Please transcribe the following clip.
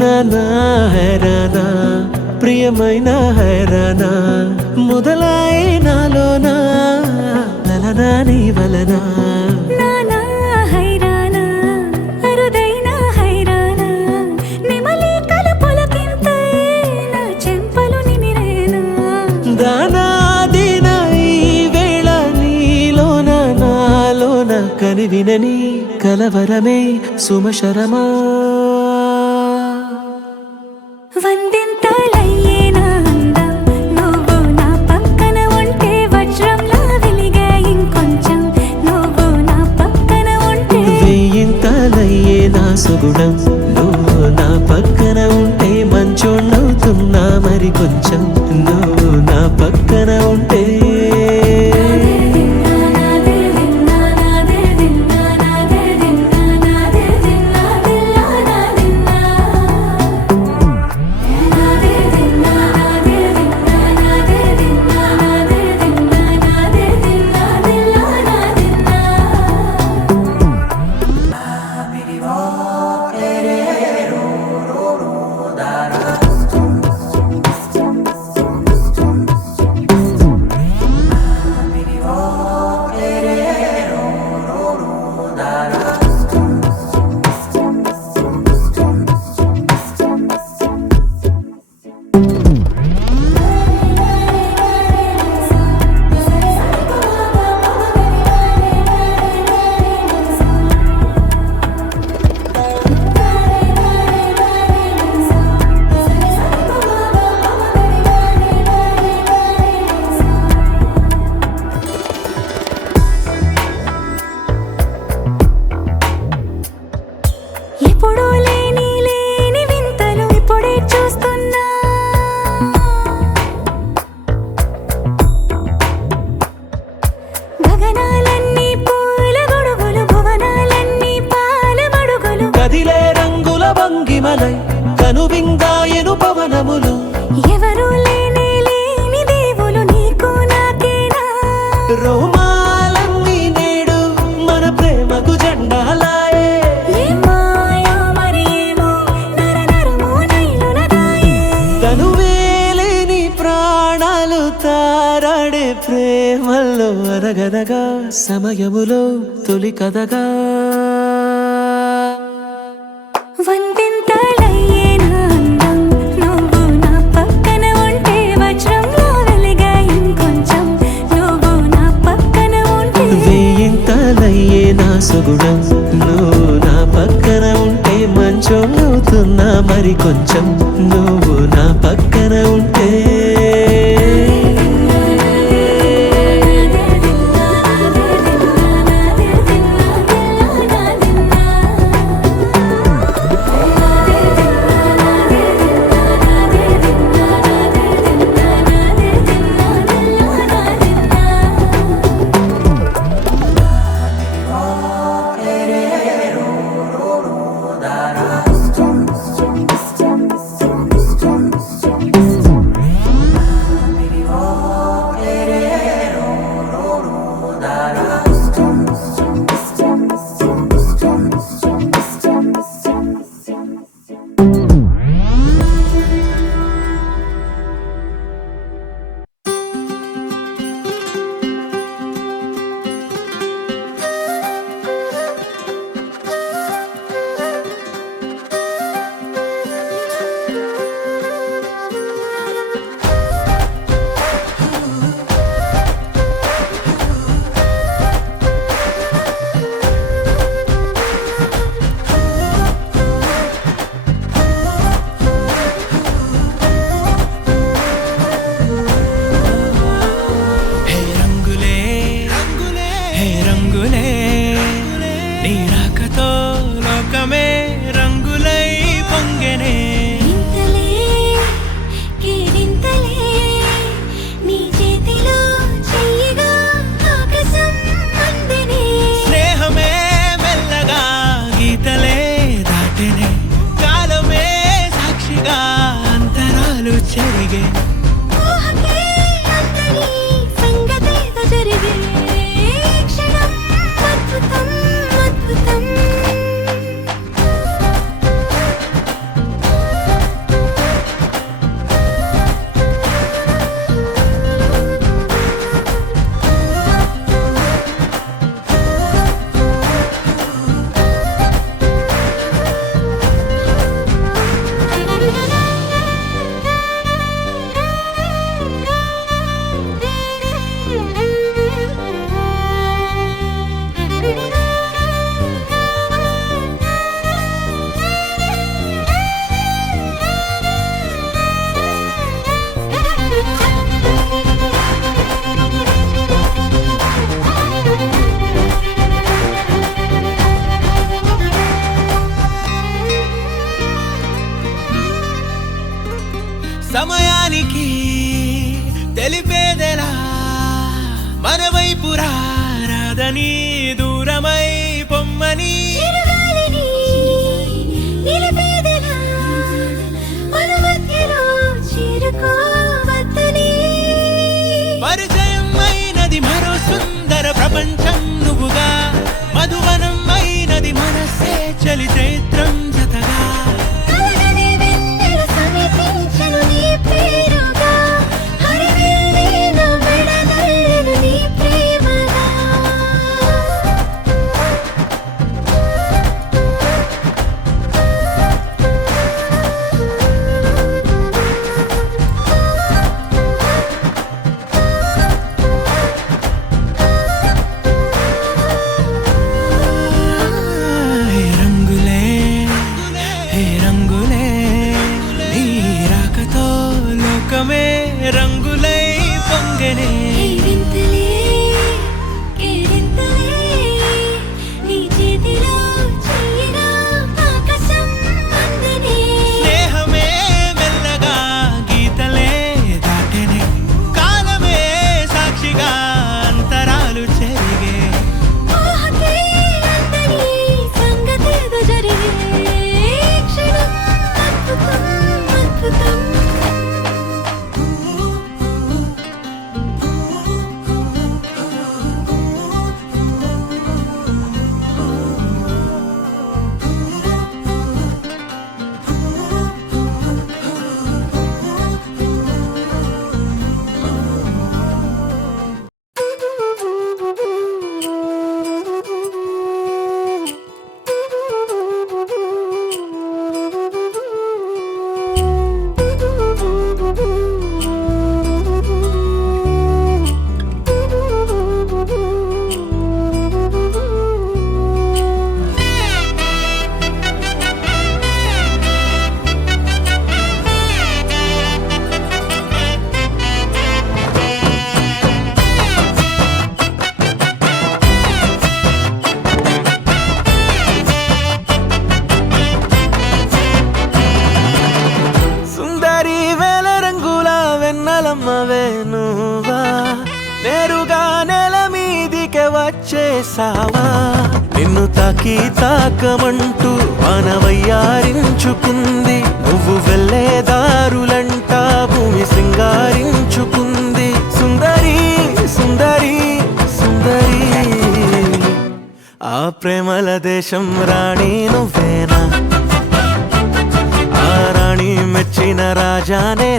నానా హైరానా ప్రియమైన హైరానా మొదలాయి నాలోనా లలనా నీ వలనా నానా హైరానా అరుదైన హైరానా నిమలి కలుపులకింతై నా చెంపలు నిమిరేనా దానాదిన ఈ వేళ నీలోన నాలోన కనివినని కలవరమే సుమశరమా వందింతలయ్యేనా అందం నువ్వు నా పక్కన ఉంటే వజ్రంలా వెలిగే ఇంకొంచెం నువ్వు నా పక్కన ఉంటే వెయ్యింతలయ్యే నా సుగుణం నువ్వు నా పక్కన ఉంటే మంచోణ్ణవుతున్నా మరి కొంచెం నువ్వు నా పక్కన ఉంటే ఎప్పుడూ లేని వింతలు ఇప్పుడే చూస్తున్నా గగనాలన్నీ పూల గొడుగులు భువనాలన్నీ పాల మడుగులు కదిలే రంగుల భంగిమలై కనువిందాయను పవనములు ఎవరూ లేని దేవులు నీకు నాకేనా రోమాలన్నీ నేడు మన ప్రేమకు జెండాలాయే తనువేలేని ప్రాణాలు తారాడే ప్రేమల్లో అనగనగా సమయములో తొలి కథగా వందింతలయ్యేనా అందం నువ్వు నా పక్కన ఉంటే వజ్రంలా వెలిగే ఇంకొంచెం నువ్వు నా పక్కన ఉంటే వెయ్యింతలయ్యే నా సుగుణం నువ్వు నా పక్కన ఉంటే మంచోణ్ణవుతున్నా మరి కొంచెం నువ్వు నా పక్కన ఉంటే జరిగే ఊహకే అందని సంగతేదో జరిగే క్షణం అద్భుతం అద్భుతం సమయానికి తెలిపేదెలా మన వైపు రాదని దూరమై పొమ్మని చిరుగాలిని నిలిపేదెలా మన మధ్యలో చేరుకోవద్దని పరిచయం అయినది మరో సుందర ప్రపంచం నువ్వుగా మధువనం అయినది మనసే చలి చైత్రం జతగా కలగని వెన్నెల సమీపించను నీ పేరుగా హరివెల్లి నా మెడనల్లెను నీ ప్రేమగా హే రంగులే హే రంగులే నీ రాకతో లోకమే రంగులై పొంగనే ఈ వింతలే కేరింతలే నీ చేతిలో చెయ్యిగా ఆకాశం అందనే స్నేహమే మెల్లగా గీతలే దాటెనే కాలమే సాక్షిగా అంతరాలు చెరిగే ఊహకే అందని సంగతేదో జరిగే క్షణం అద్భుతం అద్భుతం సుందరి వేల రంగుల వెన్నెలమ్మవే నువ్వా నేరుగా నేల మీదికే వచ్చేసావా నిన్ను తాకి తాకమంటూ మానవయ్యారించుకుంది నువ్వు వెళ్ళే దారులంట భూమి సింగారించుకుంది సుందరి సుందరి సుందరి ఆ ప్రేమల దేశం రాణి నువ్వేనా ఆ రాణి మెచ్చిన రాజానే